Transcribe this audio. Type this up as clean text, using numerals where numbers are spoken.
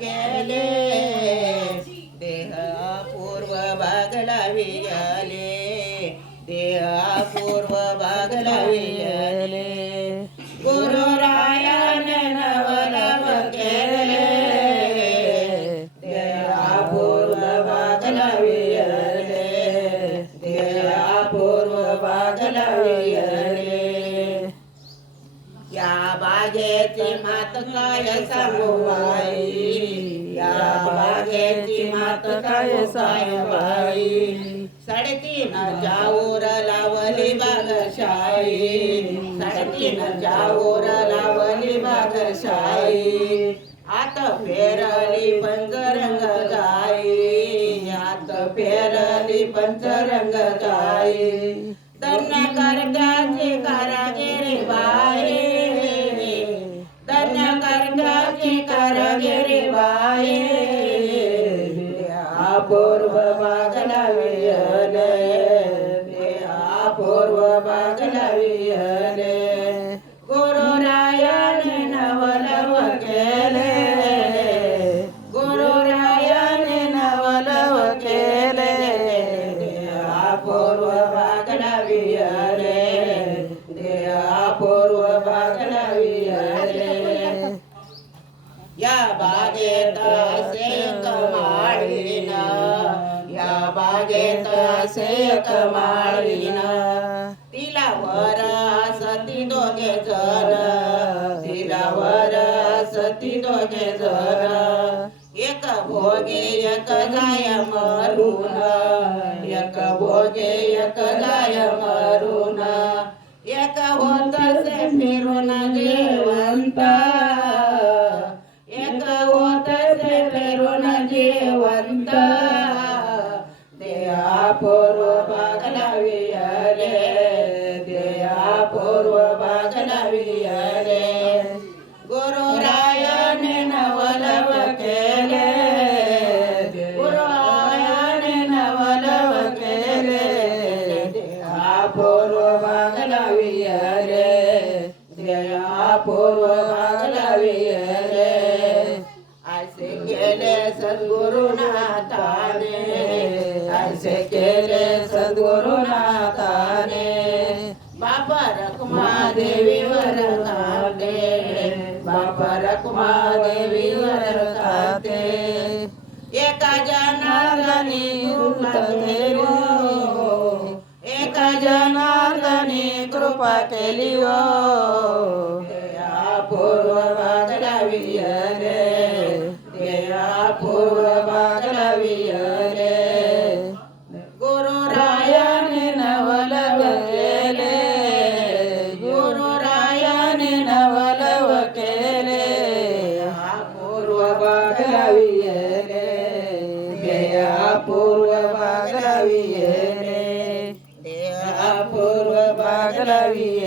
केले देह पूर्व भागला विजले देह पूर्व भागला विजले गुरुरायाने नवलव केले देह पूर्व भागला विजले देह पूर्व भागला विजले या बागेची मात काय सांगू बाई या बागेची मात काय सांगू बाई 3.5 जाऊर लावली बागशाई 3.5 जाऊर लावली बागशाई आत फेरली पंचरंग जाई आत फेरली पंचरंग जाई धन्य करत्याची कारागिरी बाई धन्य करत्याची कारागिरी बाई अपूर्व भागला विजले अपूर्व भागला विजले गुरुरायाने नवलव केले गुरुरायाने नवलव केले अपूर्व भागला विजले अपूर्व भागला विजले या बागेत असे कमाळीन या बागेत असे कमाळीन तिला वर सती दोघे जण तिला वर सती दोघे जण एक भोगे एक जाय मरून एक भोगे एक जाय मरून एक होत से फिरून जेवंत एक होत से फिरून जेवंत देहा पूर्व भागला विजले देहा पूर्व भागला विजले गुरुरायाने नवलव केले गुरुरायाने नवलव केले देहा पूर्व भागला विजले देहा पूर्व भागला विजले असे केले सद्गुरुनाथाने असे केले सद्गुरुनाथाने बाबा रखुमा देवीवर खाते बाबा रखुमा देवीवर खाते एका जनार्दनी कृपा केली एका जनार्दनी कृपा केली पूर्व भागला विजले पूर्व भागला विजले गुरुरायाने नवलव केले गुरुरायाने नवलव केले पूर्व भागला विजले पूर्व भागला विजले पूर्व भागला विजले